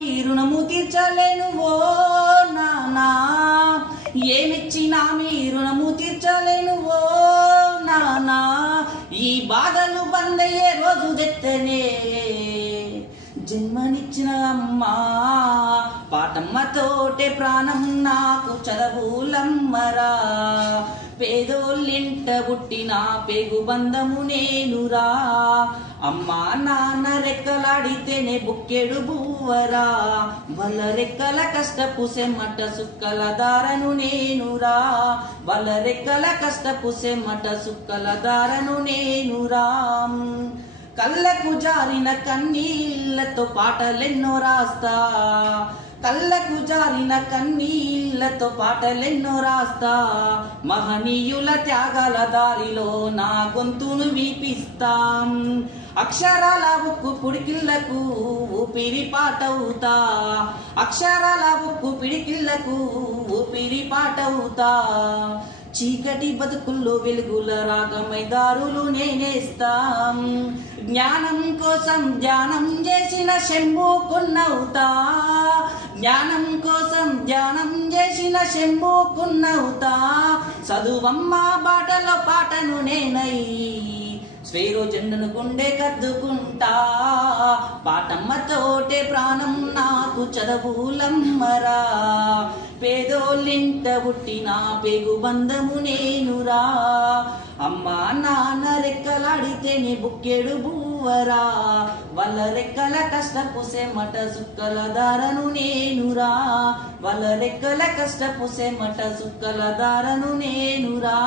ఈ రుణము తీర్చలేను ఓ నానా, ఏమిచ్చినా మీ రుణము తీర్చలేను ఓ నానా, ఈ బాధలు బందయ్యే రోజు తెత్తనే జన్మనిచ్చిన అమ్మా, పాటమ్మతోటే ప్రాణం నాకు చదవులమ్మరా, పేదోళ్ళింట పుట్టిన పేగు బంధము నేనురా, అమ్మా నాన్న రెక్కలాడితేనే బుక్కెడు బూవరా, వాళ్ళ రెక్కల కష్టపు సెమ్మట సుక్కల దారను నేనురా, వాళ్ళ రెక్కల కష్టపు సెమ్మట సుక్కల దారను నేనురా, కళ్ళకు జారిన కన్నీళ్లతో పాటలెన్నో రాస్తా, కళ్ళకు జారిన కన్నీళ్లతో పాటలెన్నో రాస్తా, మహనీయుల త్యాగాల దారిలో నా గొంతును వినిపిస్తాం, అక్షరాల ఉక్కు పిడికిళ్లకు ఊపిరి పాటవుతా, అక్షరాల ఉక్కు పిడికిళ్లకు ఊపిరి పాటవుతా, చీకటి బతుకుల్లో వెలుగుల రాగమై దారులు నేనేస్తాం, జ్ఞానం కోసం ధ్యానం చేసిన శంభుకున్నవుతా, జ్ఞానం కోసం ధ్యానం చేసిన శంభుకున్నవుతా, చదువమ్మ బాటలో పాటను నేనై స్వేరో జెండను గుండె కద్దుకుంటా, పాటమ్మతోటే ప్రాణం నాకు చదవులమ్మరా, పేదోళ్ళింట పుట్టిన పేగు బంధము నేనురా, అమ్మా నాన్న రెక్కలాడితేనే బుక్కెడు బూవరా, వాళ్ళ రెక్కల కష్టపు సెమ్మట సుక్కల దారను నేనురా, వాళ్ళ రెక్కల కష్టపు సెమ్మట సుక్కల దారను నేనురా.